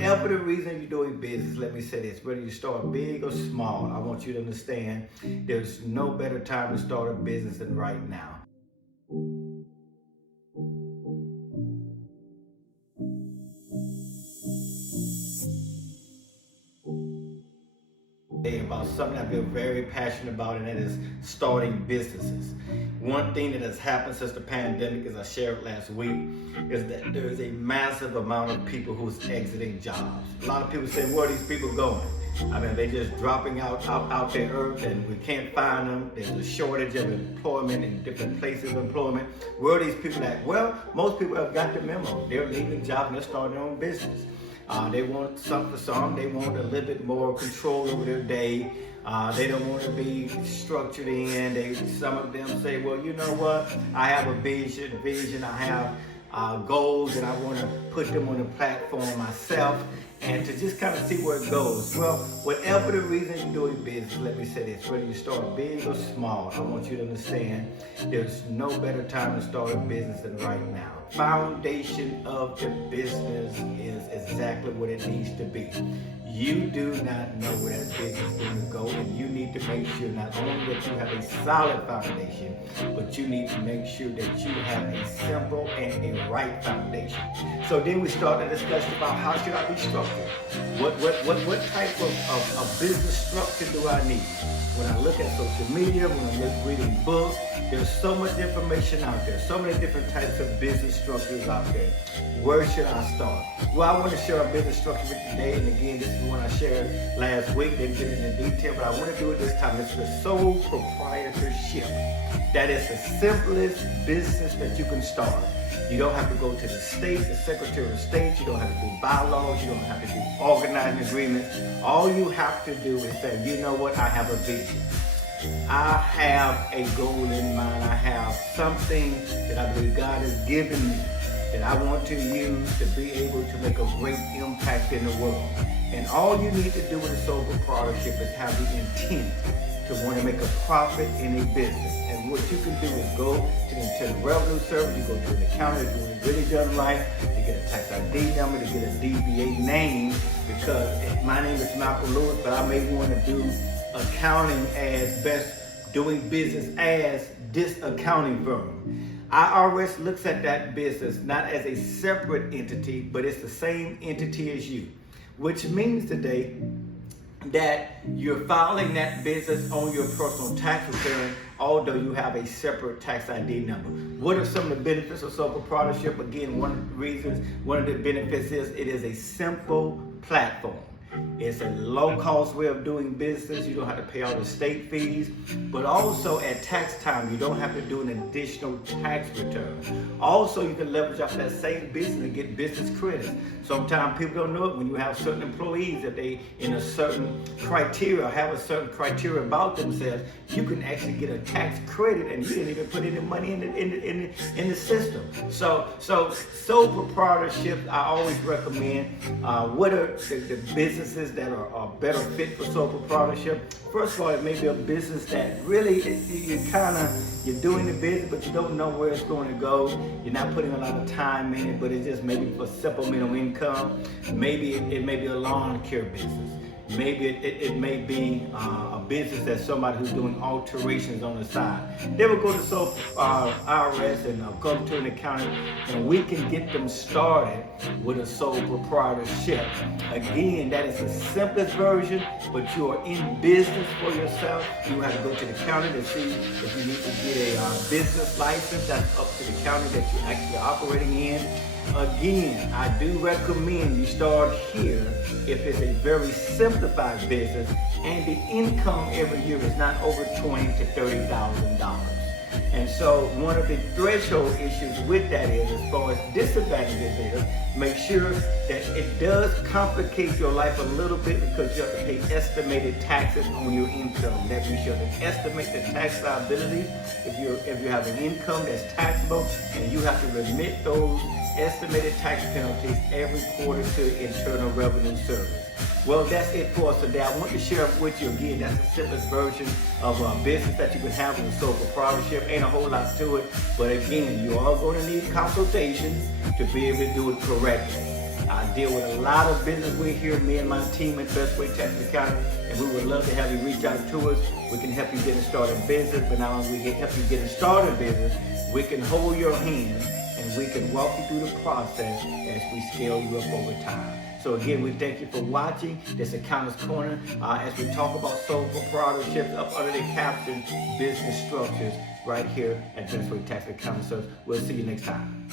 whatever the reason you're doing business, let me say this, whether you start big or small, I want you to understand there's no better time to start a business than right now. About something I feel very passionate about, and that is starting businesses. One thing that has happened since the pandemic, as I shared last week, is that there is a massive amount of people who's exiting jobs. A lot of people say, where are these people going? I mean, they're just dropping out the earth and we can't find them. There's a shortage of employment in different places of employment. Where are these people at? Well, most people have got the memo. They're leaving jobs and they're starting their own business. They want some, they want a little bit more control over their day. They don't want to be structured in. Some of them say, well, you know what? I have a vision. I have goals, and I want to put them on the platform myself and to just kind of see where it goes. Well, whatever the reason you're doing business, let me say this, whether you start big or small, I want you to understand there's no better time to start a business than right now. Foundation of the business is exactly what it needs to be. You do not know where that business is going to go, and you need to make sure not only that you have a solid foundation, but you need to make sure that you have a simple and a right foundation. So then we start a discussion about how should I be structured? What type of business structure do I need? When I look at social media, when I'm reading books, there's so much information out there, so many different types of business structures out there. Where should I start? Well, I want to share a business structure with you today, and again, this is one I shared last week. Didn't get into detail, but I want to do it this time. It's the sole proprietorship. That is the simplest business that you can start. You don't have to go to the state, the Secretary of State. You don't have to do bylaws. You don't have to do organizing agreements. All you have to do is say, you know what, I have a vision. I have a goal in mind. I have something that I believe God has given me that I want to use to be able to make a great impact in the world. And all you need to do with a sole proprietorship is have the intent to want to make a profit in a business. And what you can do is go to the Internal Revenue Service, you go to an accountant that's doing it really done right, you get a tax ID number, to get a DBA name, because my name is Malcolm Lewis, but I may want to do accounting as best doing business as this accounting firm. IRS looks at that business not as a separate entity, but it's the same entity as you, which means today that you're filing that business on your personal tax return, although you have a separate tax ID number. What are some of the benefits of sole proprietorship? Again, one of the benefits is it is a simple platform. It's a low-cost way of doing business. You don't have to pay all the state fees, but also at tax time, you don't have to do an additional tax return. Also, you can leverage off that same business and get business credits. Sometimes people don't know it. When you have certain employees that they in a certain criteria, have a certain criteria about themselves, you can actually get a tax credit, and you didn't even put any money in the system. So sole proprietorship, I always recommend. What are the businesses that are better fit for sole proprietorship? First of all, it may be a business that really you're doing the business, but you don't know where it's going to go. You're not putting a lot of time in it, but it's just maybe for supplemental income. Maybe it may be a lawn care business. Maybe it may be a business that's somebody who's doing alterations on the side. They will go to IRS and come to an accountant, and we can get them started with a sole proprietorship. Again, that is the simplest version, but you are in business for yourself. You have to go to the accountant and see if you need to get a business license. That's up to the accountant that you're actually operating in. Again, I do recommend you start here if it's a very simplified business and the income every year is not over $20,000 to $30,000. And so one of the threshold issues with that is, as far as disadvantages is, make sure that it does complicate your life a little bit, because you have to pay estimated taxes on your income. That means you have to estimate the tax liability if you have an income that's taxable, and you have to remit those estimated tax penalties every quarter to Internal Revenue Service. Well, that's it for us today. I want to share with you again, that's the simplest version of a business that you can have with a sole proprietorship. Ain't a whole lot to it, but again, you are going to need consultations to be able to do it correctly. I deal with a lot of business with here, me and my team at Best Way Tax and Accounting, and we would love to have you reach out to us. We can help you get started in business, but not only we can help you get started in business, we can hold your hand and we can walk you through the process as we scale you up over time. So again, we thank you for watching this Accountant's Corner as we talk about sole proprietorships up under the caption business structures right here at Best Way Tax Accounting Service. We'll see you next time.